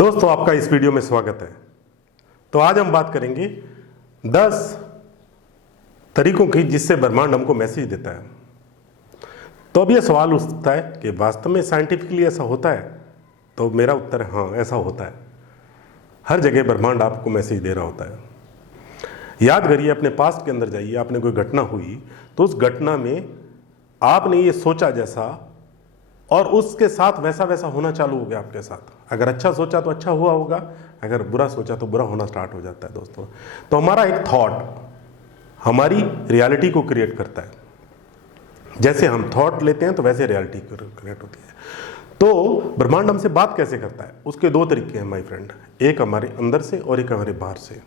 दोस्तों, आपका इस वीडियो में स्वागत है। तो आज हम बात करेंगे 10 तरीकों की जिससे ब्रह्मांड हमको मैसेज देता है। तो अब यह सवाल उठता है कि वास्तव में साइंटिफिकली ऐसा होता है? तो मेरा उत्तर है हाँ, ऐसा होता है। हर जगह ब्रह्मांड आपको मैसेज दे रहा होता है। याद करिए, अपने पास्ट के अंदर जाइए, आपने कोई घटना हुई तो उस घटना में आपने ये सोचा जैसा और उसके साथ वैसा वैसा होना चालू हो गया आपके साथ। अगर अच्छा सोचा तो अच्छा हुआ होगा, अगर बुरा सोचा तो बुरा होना स्टार्ट हो जाता है दोस्तों। तो हमारा एक थॉट हमारी रियलिटी को क्रिएट करता है। जैसे हम थॉट लेते हैं तो वैसे रियलिटी क्रिएट होती है। तो ब्रह्मांड हमसे बात कैसे करता है? उसके दो तरीके हैं माय फ्रेंड, एक हमारे अंदर से और एक हमारे बाहर से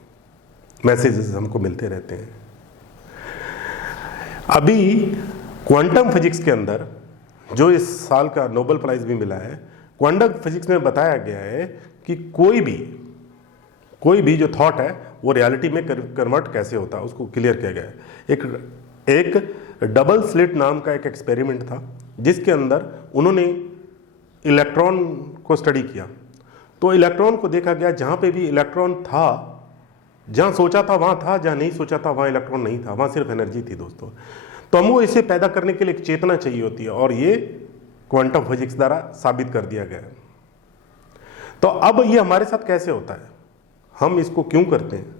मैसेजेस हमको मिलते रहते हैं। अभी क्वांटम फिजिक्स के अंदर जो इस साल का नोबेल प्राइज भी मिला है, क्वांटम फिजिक्स में बताया गया है कि कोई भी जो थॉट है वो रियलिटी में कन्वर्ट कैसे होता है, उसको क्लियर किया गया है। एक डबल स्लिट नाम का एक एक्सपेरिमेंट था जिसके अंदर उन्होंने इलेक्ट्रॉन को स्टडी किया। तो इलेक्ट्रॉन को देखा गया, जहाँ पे भी इलेक्ट्रॉन था, जहाँ सोचा था वहाँ था, जहाँ नहीं सोचा था वहाँ इलेक्ट्रॉन नहीं था, वहाँ सिर्फ एनर्जी थी दोस्तों। तो हमको इसे पैदा करने के लिए एक चेतना चाहिए होती है और ये क्वांटम फिजिक्स द्वारा साबित कर दिया गया है। तो अब ये हमारे साथ कैसे होता है, हम इसको क्यों करते हैं?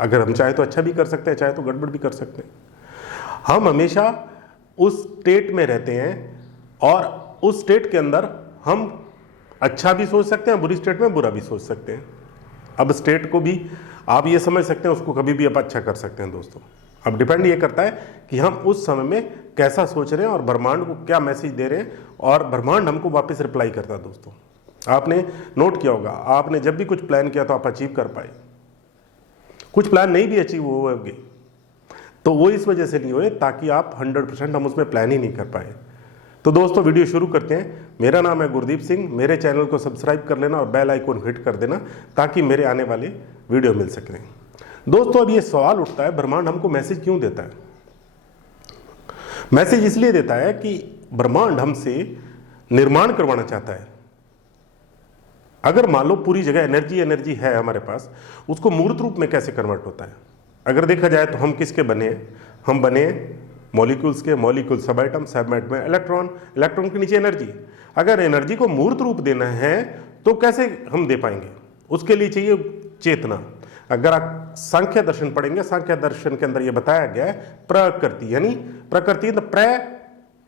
अगर हम चाहे तो अच्छा भी कर सकते हैं, चाहे तो गड़बड़ भी कर सकते हैं। हम हमेशा उस स्टेट में रहते हैं और उस स्टेट के अंदर हम अच्छा भी सोच सकते हैं, बुरी स्टेट में बुरा भी सोच सकते हैं। अब स्टेट को भी आप ये समझ सकते हैं, उसको कभी भी आप अच्छा कर सकते हैं दोस्तों। अब डिपेंड ये करता है कि हम उस समय में कैसा सोच रहे हैं और ब्रह्मांड को क्या मैसेज दे रहे हैं, और ब्रह्मांड हमको वापस रिप्लाई करता है दोस्तों। आपने नोट किया होगा, आपने जब भी कुछ प्लान किया तो आप अचीव कर पाए। कुछ प्लान नहीं भी अचीव हुए तो वो इस वजह से नहीं हुए ताकि आप 100% हम उसमें प्लान ही नहीं कर पाए। तो दोस्तों, वीडियो शुरू करते हैं। मेरा नाम है गुरदीप सिंह। मेरे चैनल को सब्सक्राइब कर लेना और बेल आइकन हिट कर देना ताकि मेरे आने वाले वीडियो मिल सकें। दोस्तों, अब ये सवाल उठता है, ब्रह्मांड हमको मैसेज क्यों देता है? मैसेज इसलिए देता है कि ब्रह्मांड हमसे निर्माण करवाना चाहता है। अगर मान लो पूरी जगह एनर्जी है हमारे पास, उसको मूर्त रूप में कैसे कन्वर्ट होता है? अगर देखा जाए तो हम किसके बने हैं? हम बने मॉलिक्यूल्स के। मॉलिक्यूल सब एटम, सब एटम में इलेक्ट्रॉन, इलेक्ट्रॉन के नीचे एनर्जी। अगर एनर्जी को मूर्त रूप देना है तो कैसे हम दे पाएंगे? उसके लिए चाहिए चेतना। अगर आप सांख्य दर्शन पढ़ेंगे, सांख्य दर्शन के अंदर यह बताया गया है प्रकृति, यानी प्रकृति प्र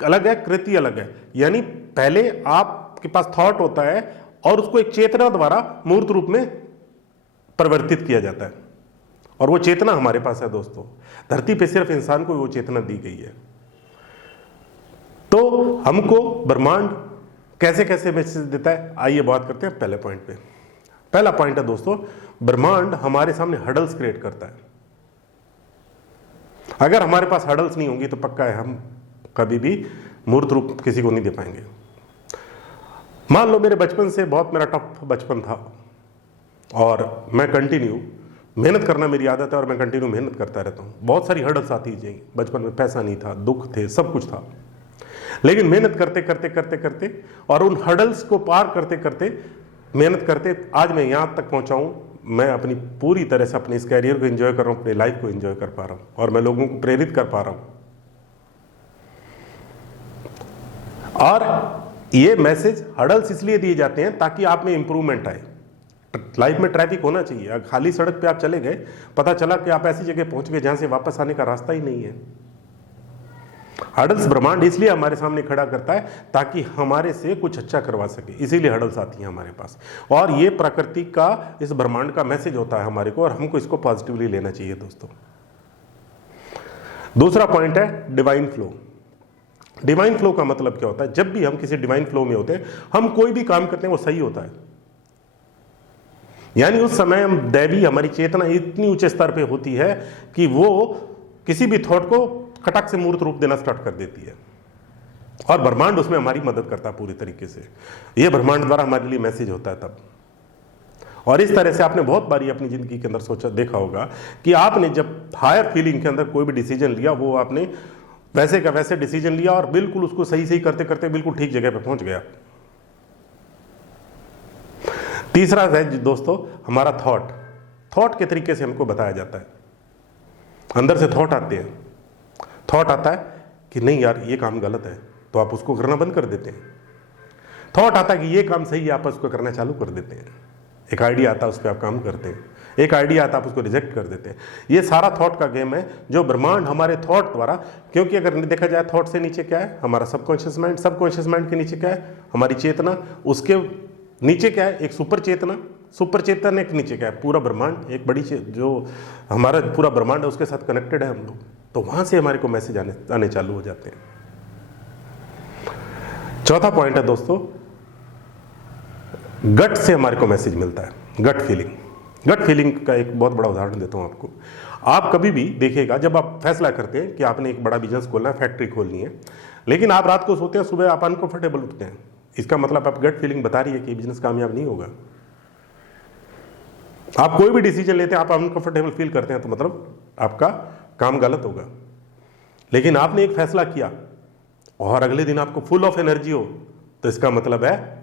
अलग है, कृति अलग है। यानी पहले आपके पास थॉट होता है और उसको एक चेतना द्वारा मूर्त रूप में परिवर्तित किया जाता है, और वो चेतना हमारे पास है दोस्तों। धरती पे सिर्फ इंसान को वो चेतना दी गई है। तो हमको ब्रह्मांड कैसे कैसे मैसेज देता है, आइए बात करते हैं पहले पॉइंट पे। पहला पॉइंट है दोस्तों, ब्रह्मांड हमारे सामने हर्डल्स क्रिएट करता है। अगर हमारे पास हर्डल्स नहीं होंगी तो पक्का है हम कभी भी मूर्त रूप किसी को नहीं दे पाएंगे। मान लो मेरे बचपन से बहुत मेरा टफ बचपन था और मैं कंटिन्यू मेहनत करना मेरी आदत है और मैं कंटिन्यू मेहनत करता रहता हूँ। बहुत सारी हर्डल्स आती जाएंगी। बचपन में पैसा नहीं था, दुख थे, सब कुछ था, लेकिन मेहनत करते करते करते करते और उन हर्डल्स को पार करते करते मेहनत करते आज मैं यहाँ तक पहुँचा हूँ। मैं अपनी पूरी तरह से अपने इस कैरियर को एंजॉय कर रहा हूँ, अपनी लाइफ को एंजॉय कर पा रहा हूँ और मैं लोगों को प्रेरित कर पा रहा हूँ। और ये मैसेज हर्डल्स इसलिए दिए जाते हैं ताकि आप में इंप्रूवमेंट आए। लाइफ में ट्रैफिक होना चाहिए। अगर खाली सड़क पे आप चले गए, पता चला कि आप ऐसी जगह पहुंच गए जहां से वापस आने का रास्ता ही नहीं है। हर्डल्स ब्रह्मांड इसलिए हमारे सामने खड़ा करता है ताकि हमारे से कुछ अच्छा करवा सके, इसीलिए हर्डल्स आती हैं हमारे पास। और ये प्रकृति का, इस ब्रह्मांड का मैसेज होता है हमारे को, और हमको इसको पॉजिटिवली लेना चाहिए दोस्तों। दूसरा पॉइंट है डिवाइन फ्लो। डिवाइन फ्लो का मतलब क्या होता है? जब भी हम किसी डिवाइन फ्लो में होते हैं, हम कोई भी काम करते हैं वो सही होता है। यानी उस समय हम दैवी, हमारी चेतना इतनी ऊंचे स्तर पे होती है कि वो किसी भी थॉट को खटक से मूर्त रूप देना स्टार्ट कर देती है, और ब्रह्मांड उसमें हमारी मदद करता है पूरी तरीके से। यह ब्रह्मांड द्वारा हमारे लिए मैसेज होता है तब। और इस तरह से आपने बहुत बारी अपनी जिंदगी के अंदर सोचा, देखा होगा कि आपने जब हायर फीलिंग के अंदर कोई भी डिसीजन लिया, वो आपने वैसे का वैसे डिसीजन लिया और बिल्कुल उसको सही सही करते करते बिल्कुल ठीक जगह पे पहुंच गया। तीसरा है दोस्तों हमारा थॉट के तरीके से हमको बताया जाता है। अंदर से थॉट आते हैं, थॉट आता है कि नहीं यार ये काम गलत है, तो आप उसको करना बंद कर देते हैं। थॉट आता है कि ये काम सही है, आप उसको करना चालू कर देते हैं। एक आइडिया आता है, उस पर आप काम करते हैं। एक आइडिया आता है, आप उसको रिजेक्ट कर देते हैं। ये सारा थॉट का गेम है, जो ब्रह्मांड हमारे थॉट द्वारा, क्योंकि अगर देखा जाए थॉट से नीचे क्या है, हमारा सबकॉन्शियस माइंड, सबकॉन्शियस माइंड के नीचे क्या है, हमारी चेतना, उसके नीचे क्या है, एक सुपर चेतना, सुपर चेतन एक नीचे क्या है, पूरा ब्रह्मांड, एक बड़ी जो हमारा पूरा ब्रह्मांड है उसके साथ कनेक्टेड है हम लोग। तो वहां से हमारे को मैसेज आने चालू हो जाते हैं। चौथा पॉइंट है दोस्तों, गट से हमारे को मैसेज मिलता है, गट फीलिंग। गट फीलिंग का एक बहुत बड़ा उदाहरण देता हूं आपको। आप कभी भी देखिएगा, जब आप फैसला करते हैं कि आपने एक बड़ा बिजनेस खोलना है, फैक्ट्री खोलनी है, लेकिन आप रात को सोते हैं, सुबह आप अनकंफर्टेबल उठते हैं, इसका मतलब आप गट फीलिंग बता रही है कि बिजनेस कामयाब नहीं होगा। आप कोई भी डिसीजन लेते हैं, आप अनकंफर्टेबल फील करते हैं, तो मतलब आपका काम गलत होगा। लेकिन आपने एक फैसला किया और अगले दिन आपको फुल ऑफ एनर्जी हो, तो इसका मतलब है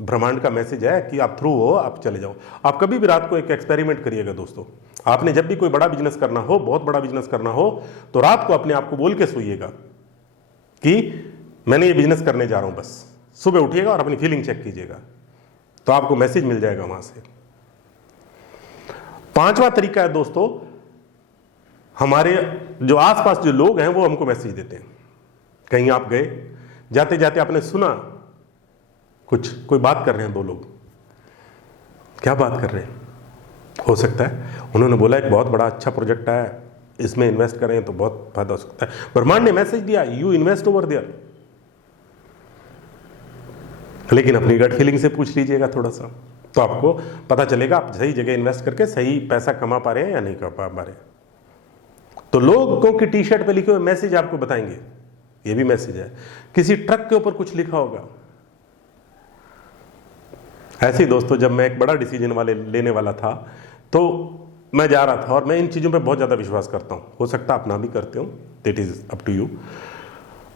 ब्रह्मांड का मैसेज है कि आप थ्रू हो, आप चले जाओ। आप कभी भी रात को एक एक्सपेरिमेंट करिएगा दोस्तों। आपने जब भी कोई बड़ा बिजनेस करना हो, बहुत बड़ा बिजनेस करना हो, तो रात को अपने आप को बोल के सोइएगा कि मैंने ये बिजनेस करने जा रहा हूं। बस सुबह उठिएगा और अपनी फीलिंग चेक कीजिएगा, तो आपको मैसेज मिल जाएगा वहां से। पांचवा तरीका है दोस्तों, हमारे जो आसपास जो लोग हैं वो हमको मैसेज देते हैं। कहीं आप गए, जाते जाते आपने सुना कोई बात कर रहे हैं दो लोग, क्या बात कर रहे हैं, हो सकता है उन्होंने बोला एक बहुत बड़ा अच्छा प्रोजेक्ट है, इसमें इन्वेस्ट करें तो बहुत फायदा हो सकता है। ब्रह्मांड ने मैसेज दिया, यू इन्वेस्ट ओवर देयर। लेकिन अपनी गट फीलिंग से पूछ लीजिएगा थोड़ा सा, तो आपको पता चलेगा आप सही जगह इन्वेस्ट करके सही पैसा कमा पा रहे हैं या नहीं कमा पा रहे। तो लोगों की टी शर्ट पे लिखे हुए मैसेज आपको बताएंगे, ये भी मैसेज है। किसी ट्रक के ऊपर कुछ लिखा होगा। ऐसे ही दोस्तों, जब मैं एक बड़ा डिसीजन लेने वाला था, तो मैं जा रहा था, और मैं इन चीज़ों पे बहुत ज़्यादा विश्वास करता हूँ, हो सकता है आप ना भी करते हो, that is up to you.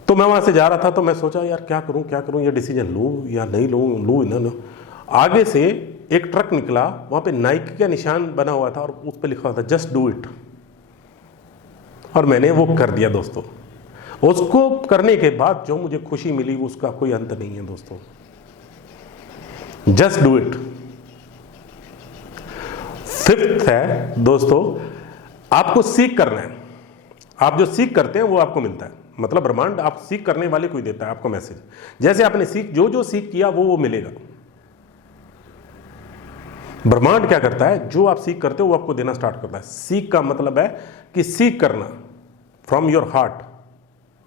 तो मैं वहाँ से जा रहा था, तो मैं सोचा यार क्या करूँ, ये डिसीजन लूँ या नहीं लूँ ना लूँ। आगे से एक ट्रक निकला, वहाँ पे नाइकी का निशान बना हुआ था और उस पर लिखा हुआ था जस्ट डू इट, और मैंने वो कर दिया दोस्तों। उसको करने के बाद जो मुझे खुशी मिली उसका कोई अंत नहीं है दोस्तों। Just do it. फिफ्थ है दोस्तों, आपको सीख करना है। आप जो सीख करते हैं वो आपको मिलता है, मतलब ब्रह्मांड आप सीख करने वाले को ही देता है आपको मैसेज। जैसे आपने जो सीख किया वो मिलेगा। ब्रह्मांड क्या करता है, जो आप सीख करते हो वो आपको देना स्टार्ट करता है। सीख का मतलब है कि सीख करना फ्रॉम योर हार्ट,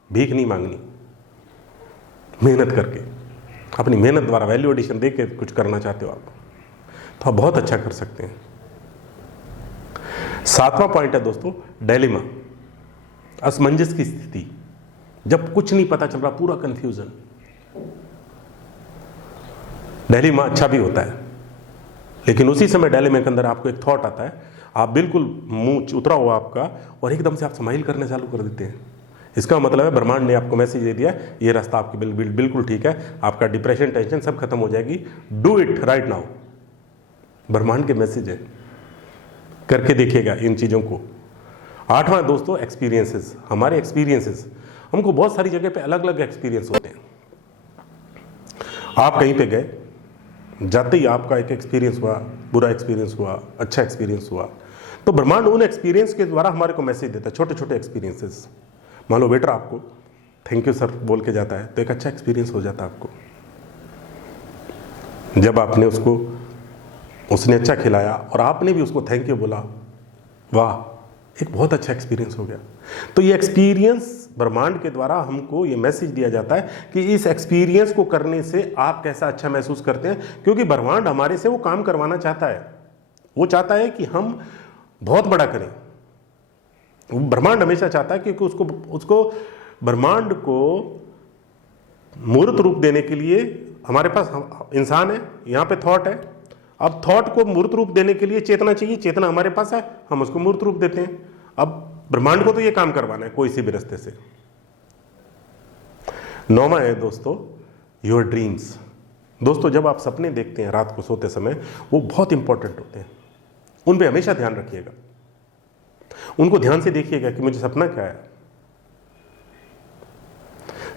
भीख नहीं मांगनी, मेहनत करके, अपनी मेहनत द्वारा वैल्यू एडिशन देके कुछ करना चाहते हो आप, तो आप बहुत अच्छा कर सकते हैं। सातवां पॉइंट है दोस्तों, डायलेमा, असमंजस की स्थिति, जब कुछ नहीं पता चल रहा, पूरा कंफ्यूजन। डायलेमा अच्छा भी होता है, लेकिन उसी समय डायलेमा के अंदर आपको एक थॉट आता है, आप बिल्कुल मुंह उतरा हुआ आपका, और एकदम से आप स्माइल करने चालू कर देते हैं। इसका मतलब है ब्रह्मांड ने आपको मैसेज दे दिया, ये रास्ता आपके बिल्कुल ठीक है, आपका डिप्रेशन, टेंशन सब खत्म हो जाएगी, डू इट राइट नाउ। ब्रह्मांड के मैसेज है, करके देखिएगा इन चीज़ों को। आठवां दोस्तों, एक्सपीरियंसेस। हमारे एक्सपीरियंसेस, हमको बहुत सारी जगह पे अलग अलग एक्सपीरियंस होते हैं। आप कहीं पे गए, जाते ही आपका एक एक्सपीरियंस हुआ, बुरा एक्सपीरियंस हुआ, अच्छा एक्सपीरियंस हुआ, तो ब्रह्मांड उन एक्सपीरियंस के द्वारा हमारे को मैसेज देता है, छोटे छोटे एक्सपीरियंसेस। मान लो वेटर आपको थैंक यू सर बोल के जाता है, तो एक अच्छा एक्सपीरियंस हो जाता है आपको। जब आपने उसने अच्छा खिलाया और आपने भी उसको थैंक यू बोला, वाह, एक बहुत अच्छा एक्सपीरियंस हो गया। तो ये एक्सपीरियंस ब्रह्मांड के द्वारा हमको ये मैसेज दिया जाता है कि इस एक्सपीरियंस को करने से आप कैसा अच्छा महसूस करते हैं, क्योंकि ब्रह्मांड हमारे से वो काम करवाना चाहता है। वो चाहता है कि हम बहुत बड़ा करें। ब्रह्मांड हमेशा चाहता है कि उसको ब्रह्मांड को मूर्त रूप देने के लिए हमारे पास इंसान है, यहाँ पे थॉट है। अब थॉट को मूर्त रूप देने के लिए चेतना चाहिए, चेतना हमारे पास है, हम उसको मूर्त रूप देते हैं। अब ब्रह्मांड को तो ये काम करवाना है कोई सी भी रास्ते से। नौवां है दोस्तों, योर ड्रीम्स। दोस्तों जब आप सपने देखते हैं रात को सोते समय, वो बहुत इंपॉर्टेंट होते हैं, उन पे हमेशा ध्यान रखिएगा, उनको ध्यान से देखिएगा कि मुझे सपना क्या है।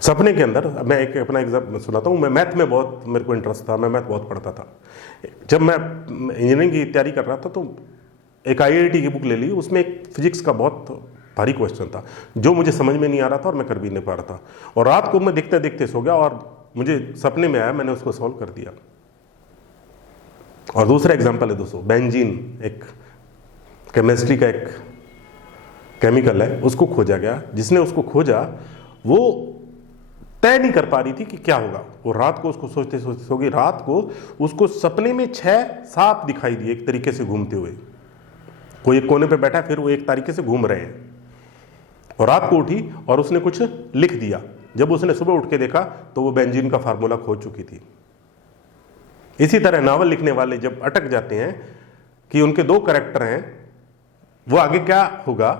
सपने के अंदर मैं एक अपना एग्जाम्पल सुनाता हूँ। मैं मैथ में बहुत, मेरे को इंटरेस्ट था, मैं मैथ बहुत पढ़ता था। जब मैं इंजीनियरिंग की तैयारी कर रहा था तो एक IIT की बुक ले ली, उसमें एक फिजिक्स का बहुत भारी क्वेश्चन था जो मुझे समझ में नहीं आ रहा था और मैं कर भी नहीं पा रहा था, और रात को मैं देखते देखते सो गया और मुझे सपने में आया, मैंने उसको सॉल्व कर दिया। और दूसरा एग्जाम्पल है दोस्तों, बेंजीन, एक केमिस्ट्री का एक केमिकल है, उसको खोजा गया। जिसने उसको खोजा वो तय नहीं कर पा रही थी कि क्या होगा। वो रात को उसको सोचते सोचते सो गई। रात को उसको सपने में 6 सांप दिखाई दिए एक तरीके से घूमते हुए। कोई एक कोने पे बैठा, फिर वो एक तरीके से घूम रहे हैं। और रात को उठी और उसने कुछ लिख दिया। जब उसने सुबह उठ के देखा तो वो बेंजीन का फार्मूला खोज चुकी थी। इसी तरह नावल लिखने वाले जब अटक जाते हैं कि उनके 2 कैरेक्टर हैं, वो आगे क्या होगा,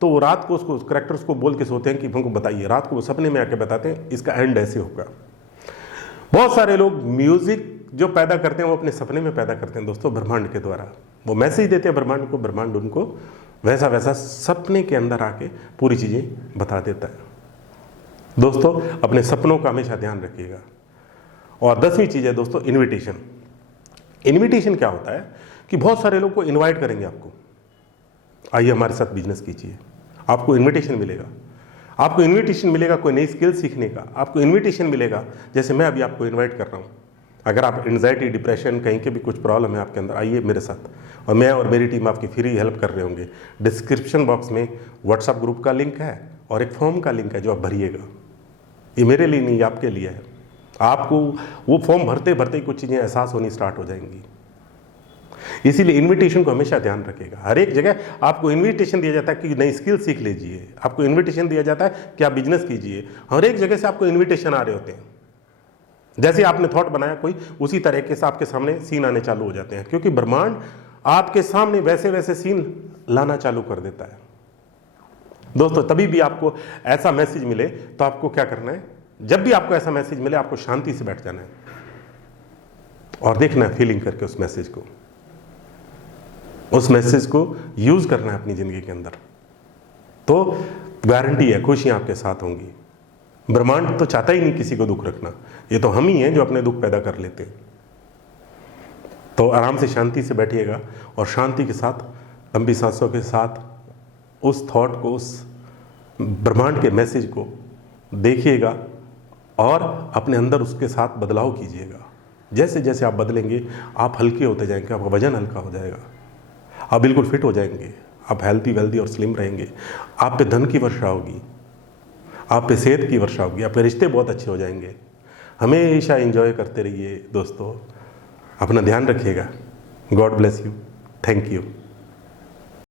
तो वो रात को उसको कैरेक्टर्स को बोल के सोते हैं कि हमको बताइए। रात को वो सपने में आके बताते हैं इसका एंड ऐसे होगा। बहुत सारे लोग म्यूजिक जो पैदा करते हैं वो अपने सपने में पैदा करते हैं दोस्तों, ब्रह्मांड के द्वारा। वो मैसेज देते हैं ब्रह्मांड को, ब्रह्मांड उनको वैसा वैसा सपने के अंदर आके पूरी चीजें बता देता है। दोस्तों अपने सपनों का हमेशा ध्यान रखिएगा। और 10वीं चीज है दोस्तों, इन्विटेशन। इन्विटेशन क्या होता है कि बहुत सारे लोग को इन्वाइट करेंगे आपको, आइए हमारे साथ बिजनेस कीजिए। आपको इन्विटेशन मिलेगा, आपको इन्विटेशन मिलेगा कोई नई स्किल सीखने का, आपको इन्विटेशन मिलेगा। जैसे मैं अभी आपको इन्वाइट कर रहा हूँ, अगर आप एंजाइटी, डिप्रेशन, कहीं के भी कुछ प्रॉब्लम है आपके अंदर, आइए मेरे साथ, और मैं और मेरी टीम आपकी फ्री हेल्प कर रहे होंगे। डिस्क्रिप्शन बॉक्स में व्हाट्सएप ग्रुप का लिंक है और एक फॉर्म का लिंक है जो आप भरिएगा। ये मेरे लिए नहीं, आपके लिए है। आपको वो फॉर्म भरते भरते कुछ चीज़ें एहसास होनी स्टार्ट हो जाएंगी। इसीलिए इन्विटेशन को हमेशा ध्यान रखिएगा। हर एक जगह आपको इन्विटेशन दिया जाता है कि नई स्किल सीख लीजिए, आपको इन्विटेशन दिया जाता है कि आप बिजनेस कीजिए। हर एक जगह से आपको इन्विटेशन आ रहे होते हैं। जैसे आपने थॉट बनाया कोई, उसी तरीके से आपके सामने सीन आने चालू हो जाते हैं, क्योंकि ब्रह्मांड आपके सामने वैसे वैसे सीन लाना चालू कर देता है। दोस्तों तभी भी आपको ऐसा मैसेज मिले तो आपको क्या करना है, जब भी आपको ऐसा मैसेज मिले आपको शांति से बैठ जाना है और देखना है फीलिंग करके उस मैसेज को, उस मैसेज को यूज करना है अपनी जिंदगी के अंदर। तो गारंटी है खुशियां आपके साथ होंगी। ब्रह्मांड तो चाहता ही नहीं किसी को दुख रखना, ये तो हम ही हैं जो अपने दुख पैदा कर लेते हैं। तो आराम से शांति से बैठिएगा और शांति के साथ, लंबी सांसों के साथ उस थॉट को, उस ब्रह्मांड के मैसेज को देखिएगा और अपने अंदर उसके साथ बदलाव कीजिएगा। जैसे जैसे आप बदलेंगे आप हल्के होते जाएंगे, आपका वजन हल्का हो जाएगा, आप बिल्कुल फिट हो जाएंगे, आप हेल्थी वेल्दी और स्लिम रहेंगे। आप पे धन की वर्षा होगी, आप पे सेहत की वर्षा होगी, आपके रिश्ते बहुत अच्छे हो जाएंगे। हमेशा एंजॉय करते रहिए दोस्तों, अपना ध्यान रखिएगा। God bless you, thank you.